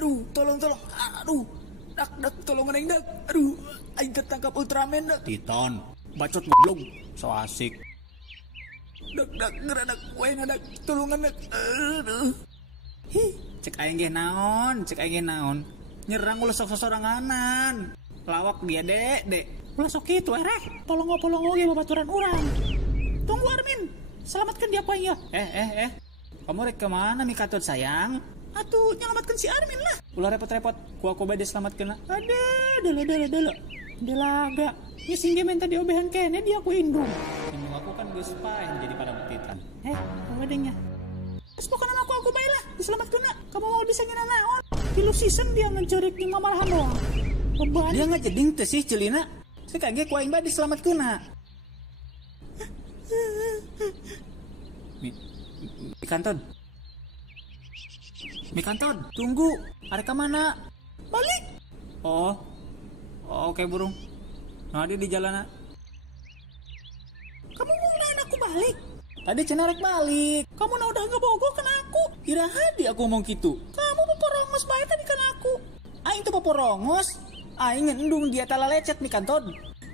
Aduh, tolong. Aduh. Dak, tolong neng dak. Aduh, aing ketangkap Ultraman dak. Titon, bacot goblok, so asik. Dak, ngeradak wae dak. Tolongan dak. Aduh. Cek aing ge naon, nyerang ulah sok sosoranganan. Lawak dia dek. Ulah sok kitu ereh. Polongo ge babaturan urang. Tunggu Armin, selamatkan dia poin ya. Kamu rek kemana Mikatot sayang? Atuh nyelamatkan si Armin lah. Ulah repot-repot, ku bade selamatkeun lah. Dela. Delaga. Ya singge minta diobehan kene dia aku indung. Indung aku kan geus paeh jadi pada buktitan. Wadengnya. Terus pokoknya aku baiklah, diselamatkan nak. Kamu mau disengin naon? Tilu season dia ngejerik di mamarahan doang. Beban. Dia ngajeding teh sih Celina. Sekage ku aing bade diselamatkeun na. Mikantod, tunggu. Arek ka mana? Balik. Oh, oke burung. Nah dia di jalanan. Kamu mau lain aku balik? Tadi cenah rek balik. Kamu udah ngebogoh kan aku? Iraha di aku ngomong gitu. Kamu peporongos bae tadi kan aku. Aing teu peporongos. Aing ngendung dia tala lecet Mikantod.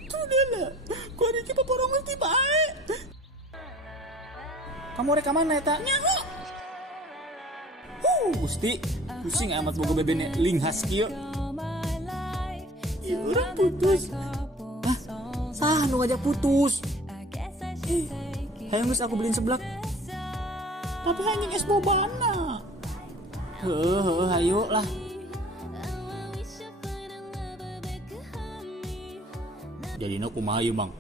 Sudah lah. Ku ada ki peporongos ti bae. Kamu rek ka mana eta? Nyaho. Gusti, pusing amat boga bebene linghas kieu. Ya orang putus. Sah nu ngajak putus. Hayang geus aku beliin seblak. Tapi hanya es bobana. Hayo lah. Jadi kumaha ieu, Mang?